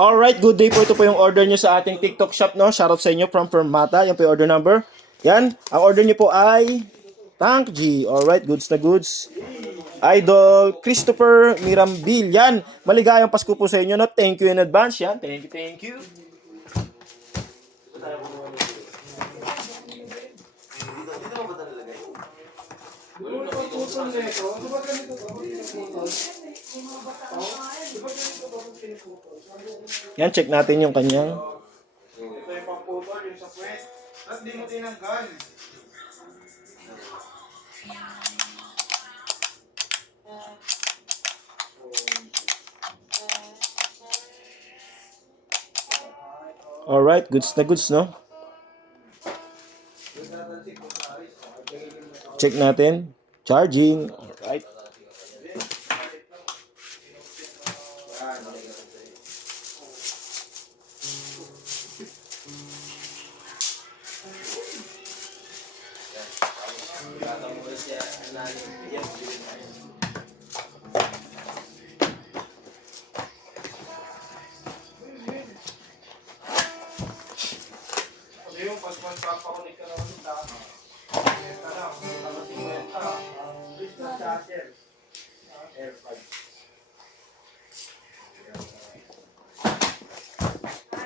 Alright, good day po. Ito po yung order nyo sa ating TikTok shop, no? Shoutout sa inyo from Fermata. Yan po yung order number. Yan, ang order nyo po ay Tank G. Alright, goods na goods. Idol Christopher Mirambil. Yan, maligayang Pasko po sa inyo, no? Thank you in advance. Yan, thank you. Yan, check natin yung kanyang. Ito yung pang-putol, yung sa pwes. Tapos di mo tinanggal. Alright, goods na goods, no? Check natin. Charging. Alright. Kasi yung pag magpapakunik ka naman sa ito lang, tapos 50, crystal charger, AirPods.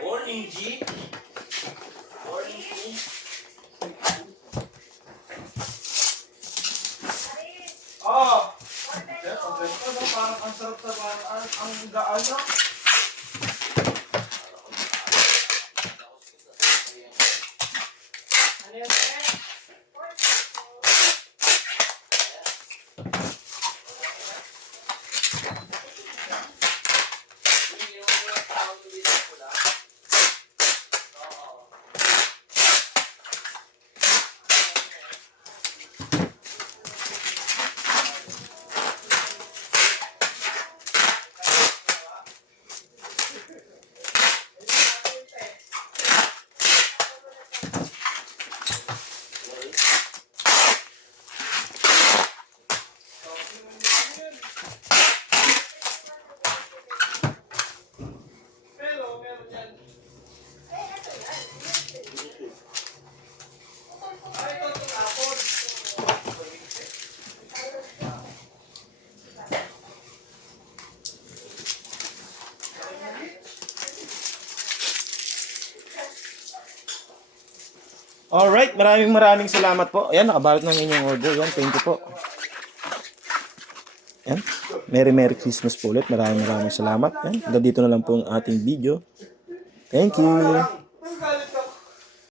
Morning, G. Morning, G. Oh! Kaya pag ganito, no, parang ang sarap sa parang ang gaan, no? Ano yun, sir? Meron yan. Ay, ito tapon. Alright, maraming salamat po. Ayan, nakabalot ng inyong order. Yan, thank you po. Yan. Merry Christmas po ulit. Maraming salamat. Yan. Hanggang dito na lang po ang ating video. Thank you.